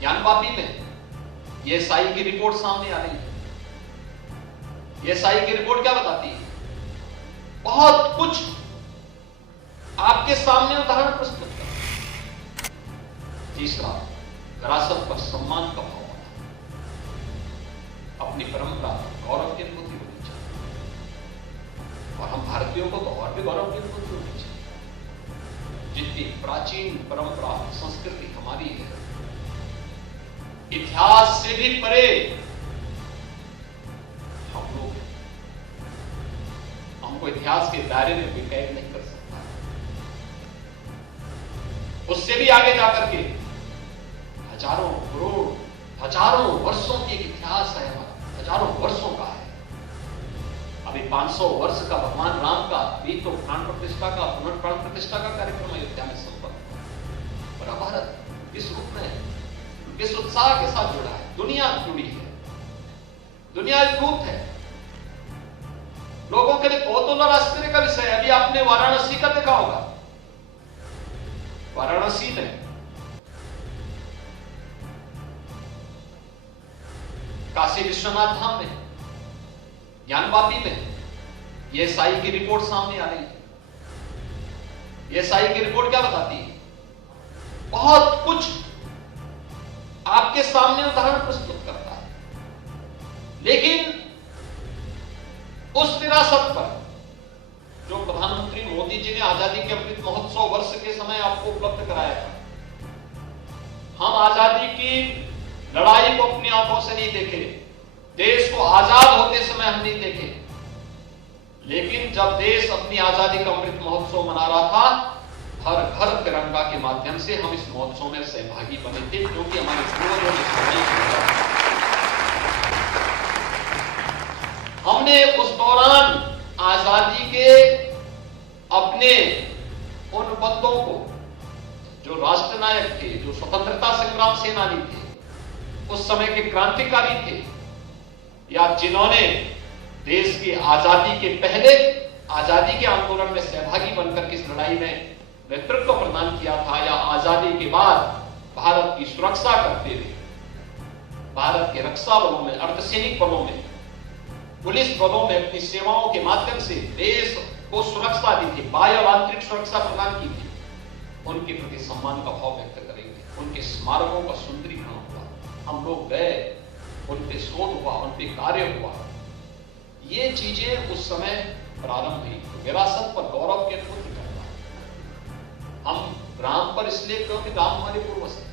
ज्ञानवापी में एएसआई की रिपोर्ट सामने आ रही है। एएसआई की रिपोर्ट क्या बताती है? बहुत कुछ आपके सामने उदाहरण प्रस्तुत कर। तीसरा, विरासत पर सम्मान का भाव होना, अपनी परंपरा गौरव की अनुभूति होनी चाहिए, और हम भारतीयों को तो और भी गौरव की अनुभूति होनी चाहिए। जितनी प्राचीन परंपरा संस्कृति हमारी है, इतिहास से भी परे हम लोग, हमको इतिहास के दायरे में कोई कैद नहीं कर सकता। उससे भी आगे जाकर के हजारों करोड़ हजारों वर्षों की एक इतिहास है हमारा, हजारों वर्षों का है। अभी 500 वर्ष का भगवान राम का भी तो प्राण प्रतिष्ठा का, पुनर्प्राण प्रतिष्ठा का कार्यक्रम अयोध्या में संपन्न हुआ। और भारत किस रूप में, किस उत्साह के साथ जुड़ा है? दुनिया जुड़ी है, दुनिया एकजुट है। लोगों के लिए कौतूहल और आश्चर्य का विषय है। अभी आपने वाराणसी का देखा होगा। वाराणसी में काशी विश्वनाथ धाम में, ज्ञानवापी में एएसआई की रिपोर्ट सामने आ रही है। एएसआई की रिपोर्ट क्या बताती है? बहुत कुछ आपके सामने उदाहरण प्रस्तुत करता है, लेकिन उस विरासत पर जो प्रधानमंत्री मोदी जी ने आजादी के अमृत महोत्सव वर्ष के समय आपको उपलब्ध कराया था, हम आजादी की लड़ाई को अपनी आंखों से नहीं देखे, देश को आजाद होते समय हम नहीं देखे, लेकिन जब देश अपनी आजादी का अमृत महोत्सव मना रहा था, हर घर तिरंगा के माध्यम से हम इस महोत्सव में सहभागी बने थे, क्योंकि हमारे पूर्वजों ने हमने उस दौरान आजादी के अपने उन बंदों को, जो राष्ट्रनायक थे, जो स्वतंत्रता संग्राम सेनानी थे, उस समय के क्रांतिकारी थे, या जिन्होंने देश की आजादी के पहले आजादी के आंदोलन में सहभागी बनकर इस लड़ाई में नेतृत्व प्रदान किया था, या आजादी के बाद भारत की सुरक्षा करते हुए भारत के रक्षा बलों में, अर्धसैनिक बलों में, पुलिस बलों में अपनी सेवाओं के माध्यम से देश को सुरक्षा दी थी, बाह्य और आंतरिक सुरक्षा प्रदान की थी, उनके प्रति सम्मान का भाव व्यक्त करेंगे। उनके स्मारकों का सुंदरीकरण हुआ, हम लोग गए, उन पे शोध हुआ, उन पे कार्य हुआ। ये चीजें उस समय प्रारंभ हुई। तो विरासत पर गौरव की अनुभूति करना, हम राम पर इसलिए क्योंकि राम हमारे पूर्वज हैं,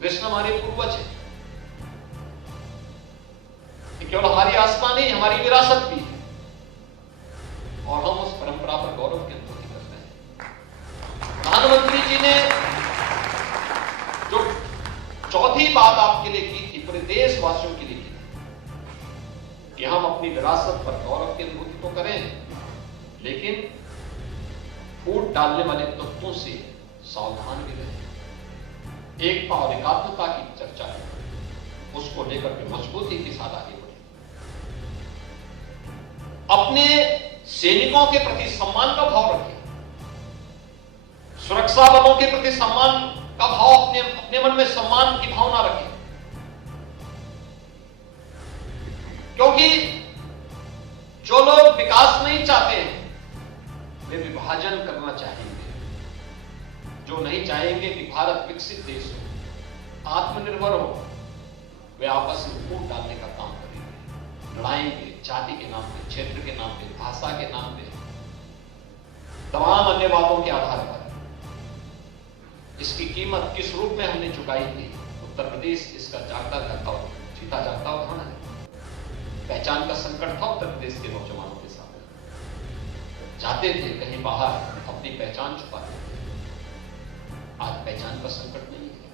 कृष्ण हमारे पूर्वज हैं। केवल हमारी आस्था नहीं, हमारी विरासत भी है, और हम उस परंपरा पर गौरव की अनुभूति करते हैं। प्रधानमंत्री जी ने जो चौथी बात आपके लिए की थी, पूरे देशवासियों के लिए की थी, कि हम अपनी विरासत पर गौरव की अनुभूति तो करें, लेकिन फूट डालने वाले तत्वों से सावधान भी रहें। एकता और एकात्मता की चर्चा करें, उसको लेकर के मजबूती के साथ आगे बढ़े। अपने सैनिकों के प्रति सम्मान का भाव रखें, सुरक्षा बलों के प्रति सम्मान का भाव, अपने मन में सम्मान की भावना रखें, क्योंकि जो लोग विकास नहीं चाहते हैं वे विभाजन करना चाहेंगे। जो नहीं चाहेंगे कि भारत विकसित देश हो, आत्मनिर्भर हो, वे आपस में फूट डालने का काम करेंगे, लड़ाएंगे, जाति के नाम पे, क्षेत्र के नाम पे, भाषा के नाम पे, तमाम अन्य बातों के आधार पर। इसकी कीमत किस रूप में हमने चुकाई थी? उत्तर प्रदेश इसका जीता जागता उदाहरण है। पहचान का संकट था उत्तर प्रदेश के नौजवानों के सामने, जाते थे कहीं बाहर, अपनी पहचान छुपाते थे। आज पहचान का संकट नहीं है।